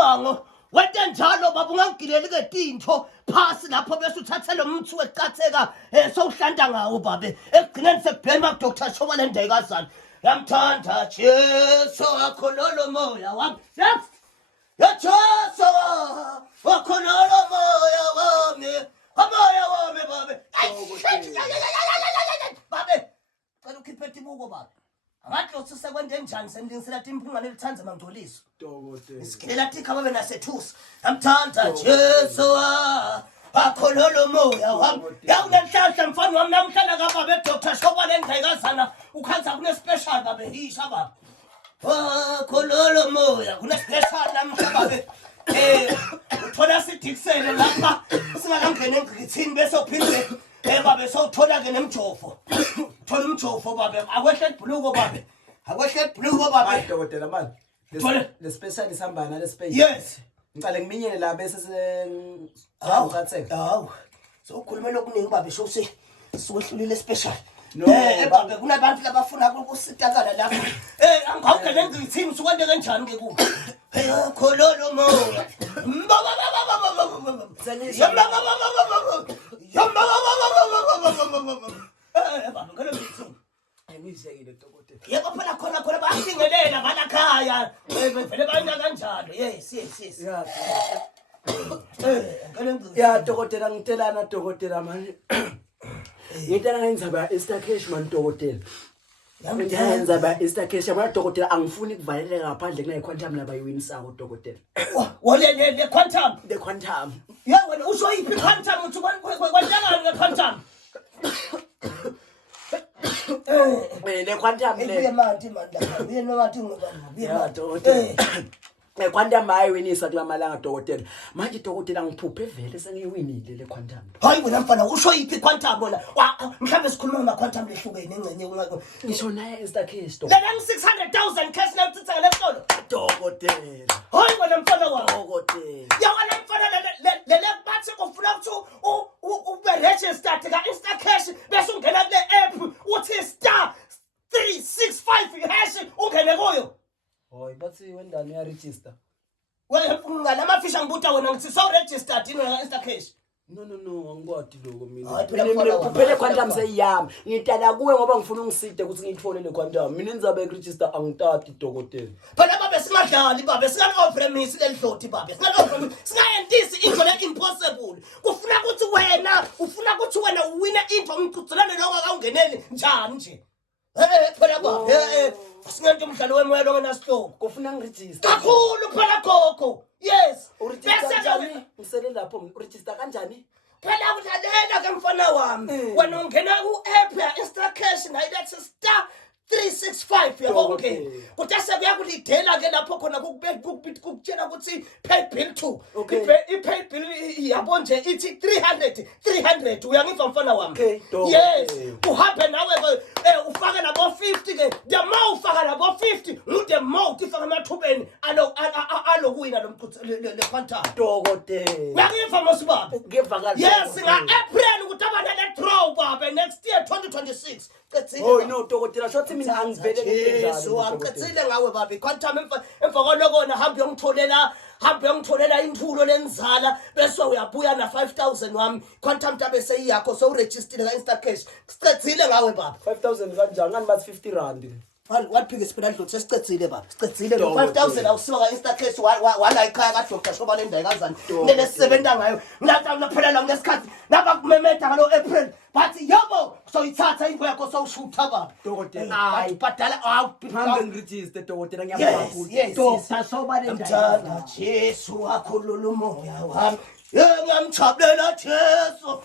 umango wente njalo baba ungangigileli ke tinto phasi lapho bese uthatha lo mthi weqatheka sowuhlanda ngawo babe ekugcineni sekubhema kuDr Shobane Ndayikazana yamthanda Jesu akhulolo moya wami ya Jesu akhulolo moya wami babe babe cela ukhiphe tibuko babe Amatlosi sekwende njani sendingisela timphunga nelithanza mangcoliso Dokotela Isikilela tikha babe nasethusa Amthanda Jesu akhulolo moya wami Yawunenhlahla mfana wami namhlanje kababe Dr Shobane Ndayikazana ukhanza kune special babe hisha baba akhulolo moya kune special namhlanje babe uthola sidikisele lapha singakangena engqikithini bese uphinde babe sowuthola ke nemjofo thola umjofo babe akwehle ibhuluko babe akwehle ibhuluko babe Dokotela man le special isihamba na le space yes ngicale ngiminyele la bese hawu so ukhuluma lokuningi babe show siwehlulile special babe kunabantu labafuna ukusitakala lapha angawungena engqikithini usukwende kanjani ke kubo khulolo moya Ngizekile dokotela yebo phela khona basingelela ngalakhaya vele banya kanjalo yes ya dokotela ngitelana dokotela manje ngitela ngenzaba Easter cash man dokotela ngiyenza ba Easter cash manje dokotela angifuni kuvaleleka ngaphandle kunayi quantum laba yiwinisako dokotela wole le quantum the quantum ya wena usho iphi quantum uthi kwentangani ngequantum le quantum le ya dokotela quantum ayiwinisa kulamalanga dokotela manje dokotela ngiphuphe vele sengiyiwinile le quantum hayi wena mfana usho iphi quantum wona mhlambe sikhuluma ngama quantum lehlukene engcenye ngisho naye Easter cash dokotela ngi 600,000 cash now tsitsa lesolo dokotela hayi wena mfana wami dokotela ya wena mfana le bathi ufuna ukuthi ube registered ka Easter cash bese ungena kule app uthi *365# ungene kuyo hoyi bathi wendani ya register wena ngalamafishi ngibuta wena ngithi so registered ina Easter cash no angikwadi lokho mina Hayi, phela mfana wami. kuphele quantum seyiyami ngitala kuwe ngoba ngifuna ungiside ukuthi ngiyithole le quantum mina enzabe register angitati dokotela phela babe singadlali babe singana premise lelidloti babe singana premise singayentisi into le impossible ufuna ukuthi wena uwine into ngicudzelane lokho akawungeneli njani nje phela babe singento umdlalo wemoya lo ngenasihloko kufuna ngiregister kakhulu phela gogo yes uregister kanjani ngisele lapho uregister kanjani phela udlalela ke mfana wami wena ungena ku-app ya Easter cash nayilethi *365 yabo okay kutase kuyakulidela ke lapho khona kukutshela ukuthi pay bill 2 i-pay bill yabo nje ithi 300 uyangiva mfana wami yes uhambe nawe ufaka nabo 50 ke the more ufaka nabo 50 the more ufaka emathubeni alokuwina le quantum dokotela uyangiva mosibaba ngivakala yes nga-April kutaba nale draw babe next year 2026 oh no dokotela shothi mina angivele Yesu akucile ngawe babe quantum emva kolokona hamba uyongitholela inthulo lenzala bese uyabuya na 5,000 wami quantum tabe seyiyakho so uregister ka Easter cash sicedzile ngawe baba 5,000 kanjani ngani bathi 50 rand waphika isiphila ndlo sesicedzile baba sicedzile no 5,000 awusiwa ka Easter cash wala ekhaya ka Dr Shobane Ndayikazana lele sisebenza ngayo ngaphela la ngesikhathi naba kumemeta ngalo April bathi yabo soyithatha into yakho sowushutha baba dokotela hayi badala hambe ngiregister dokotela ngiyabonga kakhulu Dr Shobane Ndayikazana Jesu akhulula umoya wami ngamchabelela Jesu